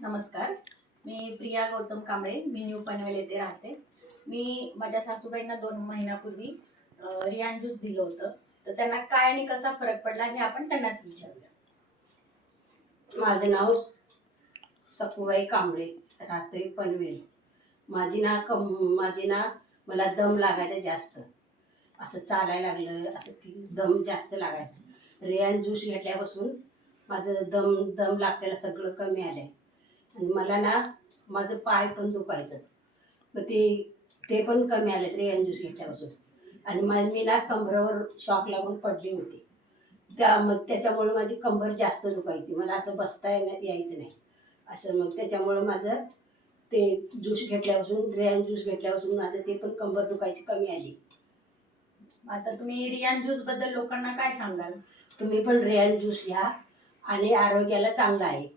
नमस्कार. मी प्रिया गौतम कांबळे. मी न्यू पनवेल येथे राहते. मी माझ्या सासूबाईंना 2 महिन्यापूर्वी रियान ज्यूस दिलं होतं. तर त्यांना काय आणि कसा फरक पडला हे आपण त्यांनाच विचारूया. माझं नाव सखूबाई कांबळे, राहते पनवेल. माझी ना मला दम लागायचा जास्त. असं चालायला लागलं असं की दम जास्त लागायचा. रेयान ज्यूस घेतल्यापासून माझं दम दम लागतेला सगळं कमी आलं आहे. आणि मला ना माझं पाय पण दुखायचं, मग ते पण कमी आलं रेयान ज्यूस घेतल्यापासून. आणि मी ना कंबरावर शॉक लागून पडली होती. मग त्याच्यामुळे माझी कंबर जास्त दुखायची, मला असं बसता यायचं नाही असं. मग त्याच्यामुळं माझं ते ज्यूस घेतल्यापासून, रेयान ज्यूस घेतल्यापासून माझं ते पण कंबर दुखायची कमी आली. आता तुम्ही रियान ज्यूस बद्दल लोकांना काय सांगाल? तुम्ही पण रेयान ज्यूस घ्या आणि आरोग्याला चांगला आहे.